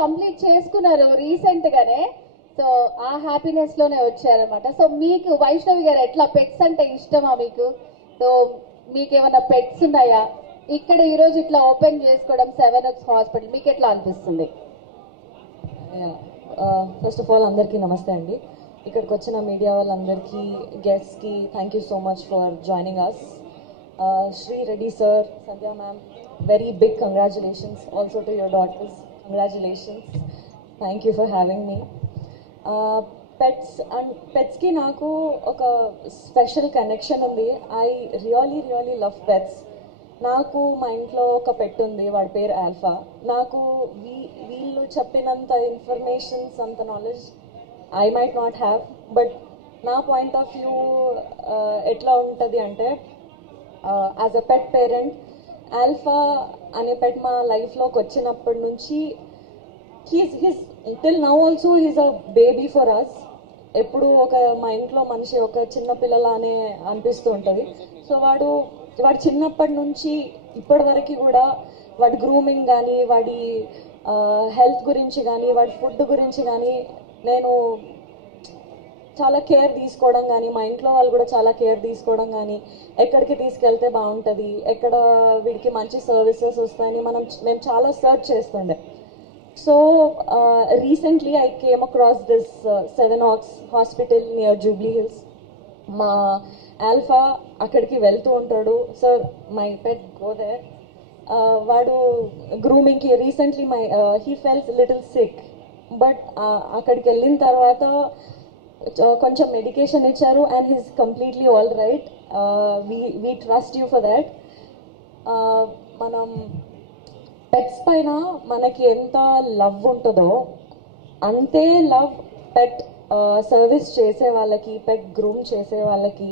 Complete చేసుకున్నారు recent గానే. So ఆ హ్యాపీనెస్ లోనే వచ్చారనమాట. సో మీకు వైష్ణవి గారు ఎట్లా, పెట్స్ అంటే ఇష్టమా మీకు? సో మీకు ఏమైనా పెట్స్ ఉన్నాయా? ఇక్కడ ఈ రోజు ఇట్లా ఓపెన్ చేసుకోవడం 7Oaks హాస్పిటల్ మీకు ఎట్లా అనిపిస్తుంది? ఫస్ట్ ఆఫ్ ఆల్ అందరికీ నమస్తే అండి. ఇక్కడికి వచ్చిన మీడియా వాళ్ళందరికీ, గెస్ట్కి thank you so much for joining us. Shri Reddy sir, Sandhya ma'am, very big congratulations also to your daughters. Congratulations, thank you for having me. పెట్స్కి నాకు ఒక స్పెషల్ కనెక్షన్ ఉంది. I really love pets. నాకు మా ఇంట్లో ఒక పెట్ ఉంది, వాడి పేరు ఆల్ఫా. నాకు వీళ్ళు చెప్పినంత ఇన్ఫర్మేషన్స్, అంత knowledge I might not have, but నా పాయింట్ ఆఫ్ వ్యూ ఎట్లా ఉంటుంది అంటే, as a pet parent, Alpha అనే పెట్ మా లైఫ్లోకి వచ్చినప్పటి నుంచి he's till now also he's a baby for us. ఎప్పుడు మా ఇంట్లో మనిషి ఒక చిన్న పిల్లలానే అనిపిస్తూ ఉంటుంది. సో వాడు చిన్నప్పటి నుంచి ఇప్పటి వరకు కూడా వాడి గ్రూమింగ్ కానీ, వాడి హెల్త్ గురించి కానీ, వాడి ఫుడ్ గురించి కానీ నేను చాలా కేర్ తీసుకోవడం కానీ, మా ఇంట్లో వాళ్ళు కూడా చాలా కేర్ తీసుకోవడం కానీ, ఎక్కడికి తీసుకెళ్తే బాగుంటుంది, ఎక్కడ వీడికి మంచి సర్వీసెస్ వస్తాయని మేము చాలా సర్చ్ చేస్తుండే. So recently I came across this 7Oaks hospital near Jubilee Hills. మా ఆల్ఫా అక్కడికి వెళ్తూ ఉంటాడు. Sir my pet go there. వాడు గ్రూమింగ్కి recently he fells little sick, but అక్కడికి వెళ్ళిన తర్వాత కొంచెం మెడికేషన్ ఇచ్చారు and he's completely all right. We trust you for that. మనం పెట్స్ పైన మనకి ఎంత లవ్ ఉంటుందో అంతే లవ్ పెట్ సర్వీస్ చేసే వాళ్ళకి, పెట్ గ్రూమ్ చేసే వాళ్ళకి,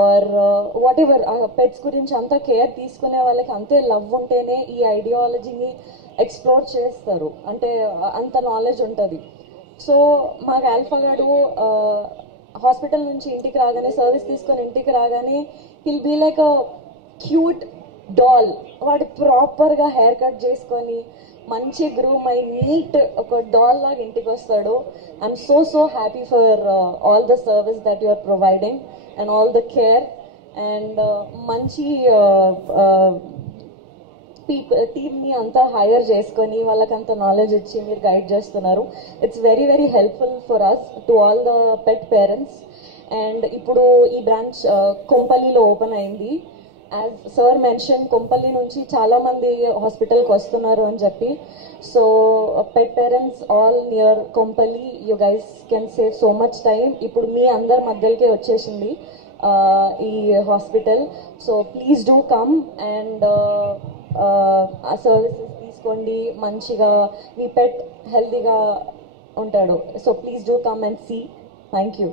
ఆర్ వాట్ ఎవర్ పెట్స్ గురించి అంత కేర్ తీసుకునే వాళ్ళకి అంతే లవ్ ఉంటేనే ఈ ఐడియాలజీని ఎక్స్ప్లోర్ చేస్తారు, అంటే అంత నాలెడ్జ్ ఉంటుంది. సో మాకు ఆల్ఫా గాడు హాస్పిటల్ నుంచి ఇంటికి రాగానే, సర్వీస్ తీసుకొని ఇంటికి రాగానే, he'll be like a cute doll. వాడు ప్రాపర్గా హెయిర్ కట్ చేసుకొని మంచి గ్రూమ్ అయి నీట్ ఒక డాల్ లాగా ఇంటికి వస్తాడు. I'm so happy for all the service that you are providing and all the care and మంచి టీమ్ని అంతా హైర్ చేసుకొని వాళ్ళకంత నాలెడ్జ్ ఇచ్చి మీరు గైడ్ చేస్తున్నారు. It's very helpful for us to all the pet parents. And ఇప్పుడు ఈ బ్రాంచ్ కొంపల్లిలో ఓపెన్ అయింది. యాజ్ సార్ మెన్షన్, కొంపల్లి నుంచి చాలామంది హాస్పిటల్కి వస్తున్నారు అని చెప్పి. So pet parents all near Kompally, you guys can save so much time. ఇప్పుడు మీ అందరి మధ్యలోకే వచ్చేసింది ఈ hospital. So please do come and ఆ సర్వీసెస్ తీసుకోండి. మంచిగా మీ పెట్ హెల్తీగా ఉంటాడు. So please do come and see. Thank you.